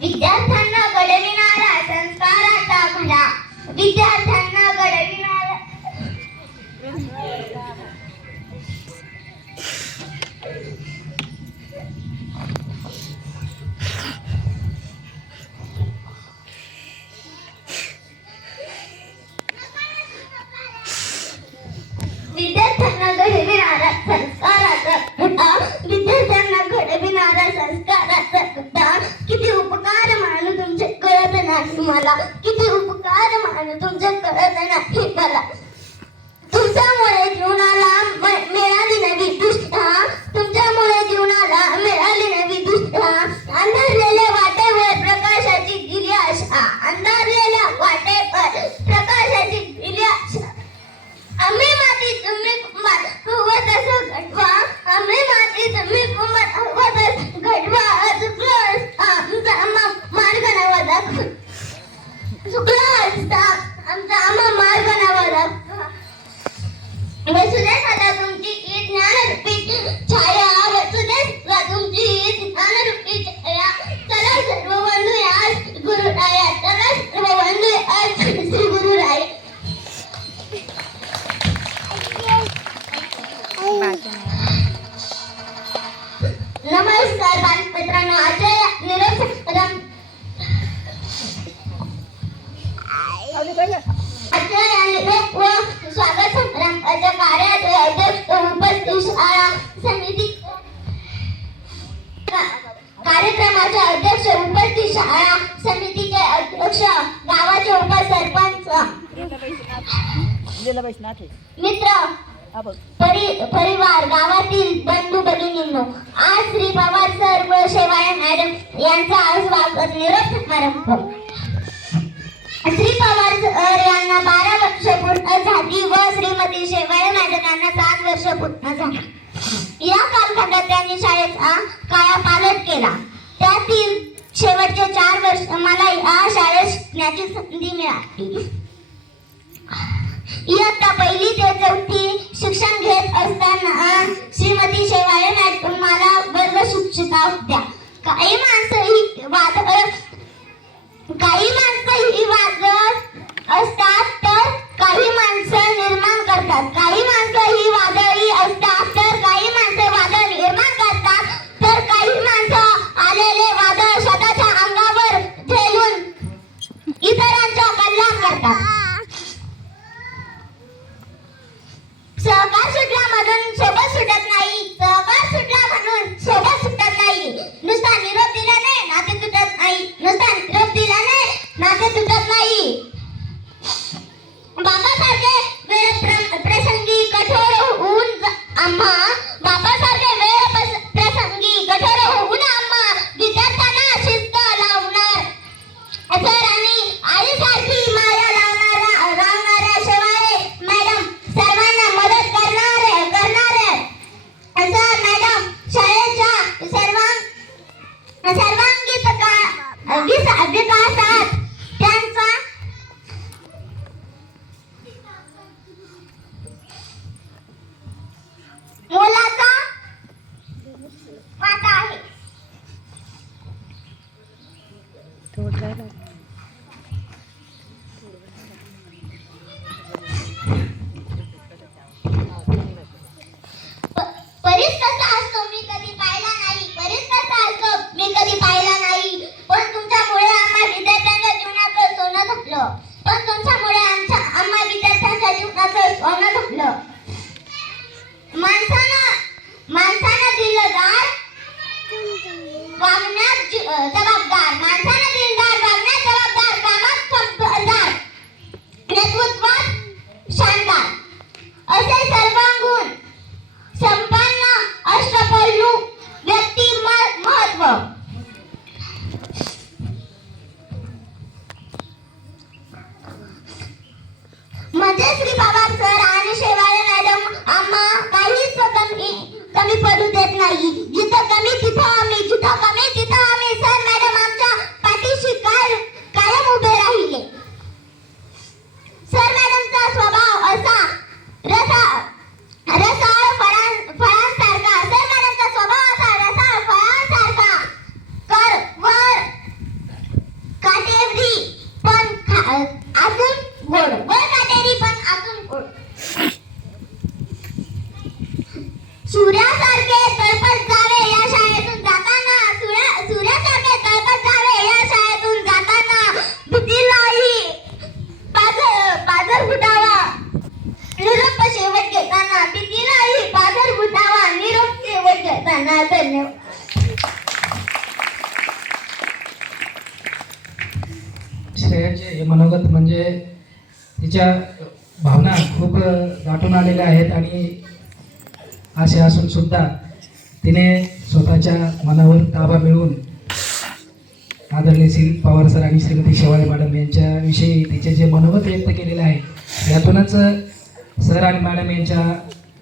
विद्यार्थ्यांना घडविणारा संस्काराचा भला विद्यार्थ्यांना मला. किती उपकार मान तुमच्या कळत नाही मला. तुमच्यामुळे जीवनाला मिळाली नवी दृष्टा तुमच्यामुळे जीवनाला मिळाली नवी Mas o estudar उपस्थित शाळा समितीचे अध्यक्ष गावाचे उपसरपंच. मित्र परि परिवार गावातील बंधू भगिनींनो आज श्री पवार सर व शेवाळे मॅडम यांचा आज स्वागत निरोप समारंभ श्री पवार सर यांना बारा वर्ष पूर्ण झाली व श्रीमती शेवाळे मॅडम यांना सात वर्ष पूर्ण झाली. या कालखंडात त्यांनी शाळेचा काया पालट केला. वर्ष मला या शाळेत शिकण्याची संधी मिळाली. इयत्ता पहिली ते चौथी शिक्षण घेत असताना श्रीमती शेवाळे मॅडम मला वर्ग शिक्षिका होत्या. काही म्हणून सोबत सुटत नाही. सहकार सुटला म्हणून सोबत सुटत नाही. नुसता निरोप दिल्याने नाते तुटत नाही. नुसता निरोप दिल्याने नाते तुटत नाही. वाटा आहे 大爸 अजून गोड गोड काटेरी पण अजून गोड सूर्यासारखे तळपत जावे या शाळेतून जाताना. सूर्या सूर्यासारखे तळपत जावे या शाळेतून जाताना. भीती नाही. पाझर पाझर फुटावा निरोप शेवट घेताना. भीती नाही. पाझर फुटावा निरोप शेवट घेताना. धन्यवाद. श्रेयाचे हे मनोगत म्हणजे तिच्या भावना खूप दाटून आलेल्या आहेत आणि असे असून सुद्धा तिने स्वतःच्या मनावर ताबा मिळवून आदरणीय श्री पवार सर आणि श्रीमती शेवाळे मॅडम यांच्याविषयी तिचे जे मनोगत व्यक्त केलेले आहे यातूनच सर आणि मॅडम यांच्या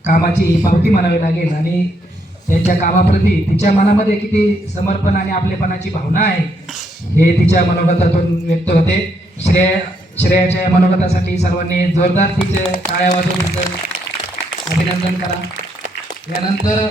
कामाची ही पावती म्हणावी लागेल आणि त्यांच्या कामाप्रती तिच्या मनामध्ये किती समर्पण आणि आपलेपणाची भावना आहे हे तिच्या मनोगतातून व्यक्त होते. श्रेय श्रेयाच्या या मनोगतासाठी सर्वांनी जोरदार तिचे टाळ्या वाजवून तिचं अभिनंदन करा. यानंतर